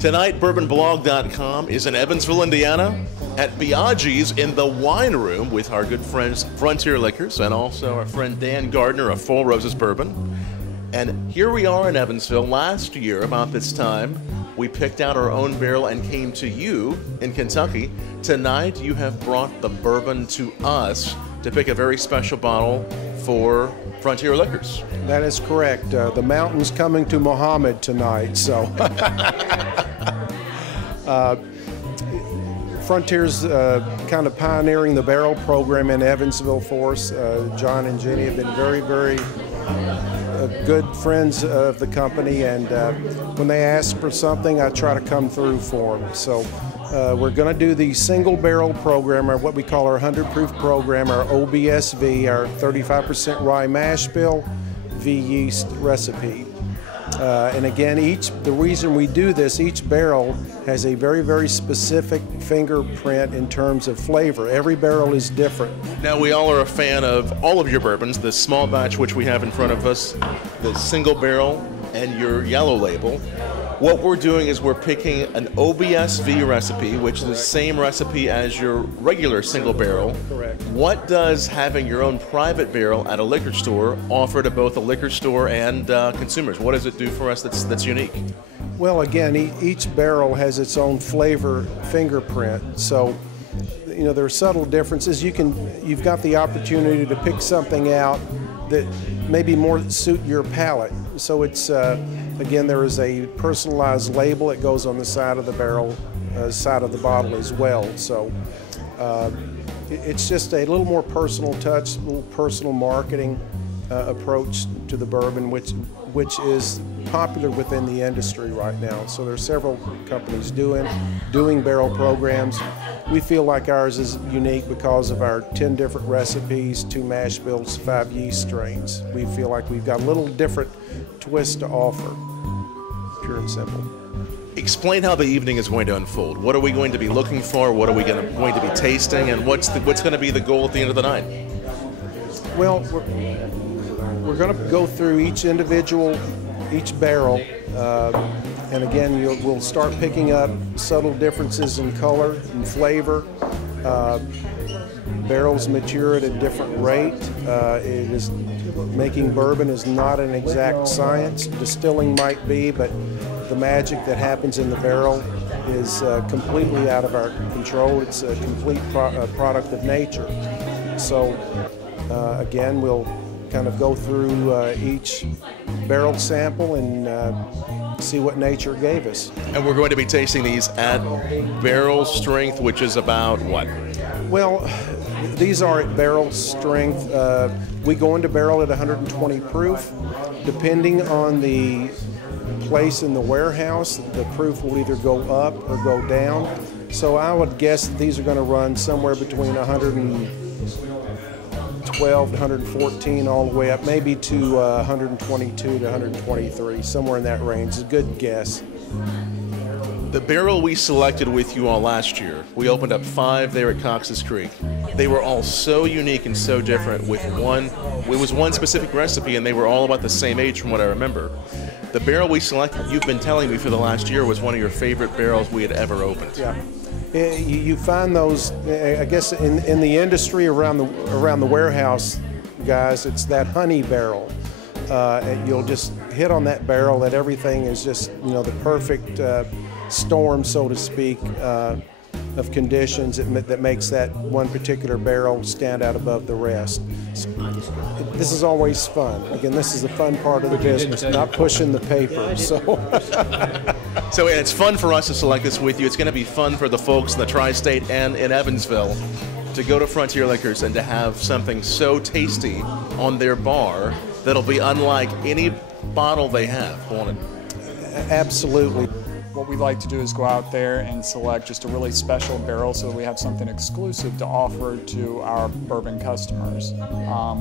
Tonight, Bourbonblog.com is in Evansville, Indiana, at Biaggi's in the wine room with our good friends Frontier Liquors and also our friend Dan Gardner of Four Roses Bourbon. And here we are in Evansville. Last year, about this time, we picked out our own barrel and came to you in Kentucky. Tonight, you have brought the bourbon to us to pick a very special bottle for Frontier Liquors. That is correct. The mountain's coming to Muhammad tonight, so. Frontier's kind of pioneering the barrel program in Evansville for us. John and Jenny have been very, very good friends of the company, and when they ask for something, I try to come through for them. So we're going to do the single barrel program, or what we call our 100 proof program, our OBSV, our 35% rye mash bill, V yeast recipe. And again, the reason we do this, each barrel has a very, very specific fingerprint in terms of flavor. Every barrel is different. Now, we all are a fan of all of your bourbons, the small batch which we have in front of us, the single barrel, and your yellow label. What we're doing is we're picking an OBSV recipe, which is the same recipe as your regular single barrel. Correct. What does having your own private barrel at a liquor store offer to both a liquor store and consumers? What does it do for us that's unique? Well, again, each barrel has its own flavor fingerprint, so there are subtle differences. You've got the opportunity to pick something out that maybe more suit your palate. So it's again, there is a personalized label that goes on the side of the barrel, side of the bottle as well. So it's just a little more personal touch, a little personal marketing approach to the bourbon, which is popular within the industry right now. So there are several companies doing barrel programs. We feel like ours is unique because of our 10 different recipes, 2 mash bills, 5 yeast strains. We feel like we've got a little different twist to offer, pure and simple. Explain how the evening is going to unfold. What are we going to be looking for? What are we going to be tasting? And what's going to be the goal at the end of the night? Well, we're going to go through each barrel, and again, we'll start picking up subtle differences in color and flavor. Barrels mature at a different rate. Making bourbon is not an exact science. Distilling might be, but the magic that happens in the barrel is completely out of our control. It's a complete product of nature. So again, we'll kind of go through each barrel sample and see what nature gave us. And we're going to be tasting these at barrel strength, which is about what? Well, these are at barrel strength. We go into barrel at 120 proof. Depending on the place in the warehouse, the proof will either go up or go down. So I would guess that these are going to run somewhere between 112 to 114 all the way up, maybe to 122 to 123, somewhere in that range. It's a good guess. The barrel we selected with you all last year, we opened up 5 there at Cox's Creek. They were all so unique and so different it was one specific recipe, and they were all about the same age from what I remember. The barrel we selected, you've been telling me for the last year, was one of your favorite barrels we had ever opened. Yeah. You find those, I guess, in the industry around the warehouse, guys. It's that honey barrel. And you'll just hit on that barrel that everything is just the perfect storm, so to speak, of conditions that makes that one particular barrel stand out above the rest. So, this is always fun. Again, this is the fun part of the business, not pushing the paper. So it's fun for us to select this with you. It's going to be fun for the folks in the tri-state and in Evansville to go to Frontier Liquors and to have something so tasty on their bar that'll be unlike any bottle they have, won't it? Absolutely. What we like to do is go out there and select just a really special barrel so that we have something exclusive to offer to our bourbon customers.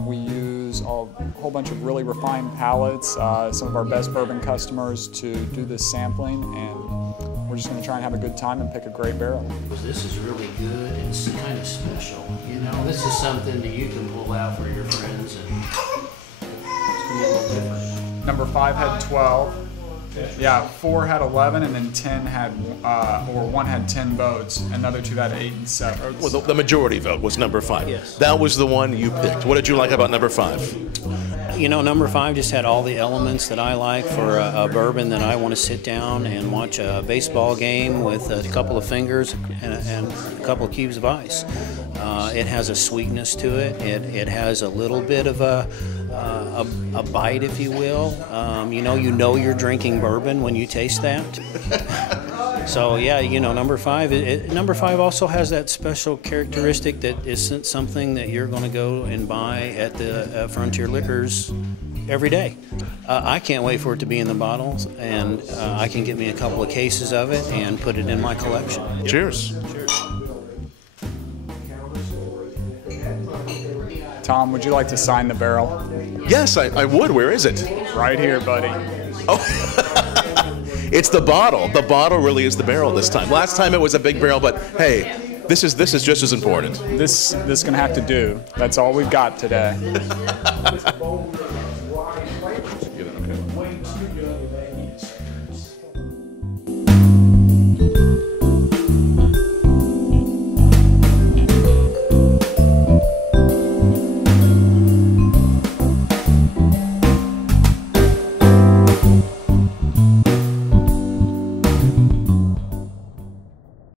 We use a whole bunch of really refined palates, some of our best bourbon customers, to do this sampling, and we're just going to try and have a good time and pick a great barrel. This is really good. It's kind of special. This is something that you can pull out for your friends, and it's going to be a little different. Number 5 had 12. Yeah, 4 had 11, and then 10 had, or 1 had 10 votes, and the other 2 had 8 and 7. Well, the majority vote was number 5. Yes. That was the one you picked. What did you like about number 5? You know, number 5 just had all the elements that I like for a bourbon that I want to sit down and watch a baseball game with a couple of fingers and a couple of cubes of ice. It has a sweetness to it. It has a little bit of a bite, if you will. You know you're drinking bourbon when you taste that. So yeah, you know, number 5. Number 5 also has that special characteristic that isn't something that you're going to go and buy at the Frontier Liquors every day. I can't wait for it to be in the bottles, and I can get me a couple of cases of it and put it in my collection. Cheers. Tom, would you like to sign the barrel? Yes, I would. Where is it? Right here, buddy. Oh, it's the bottle. The bottle really is the barrel this time. Last time it was a big barrel, but hey, this is just as important. This gonna have to do. That's all we've got today.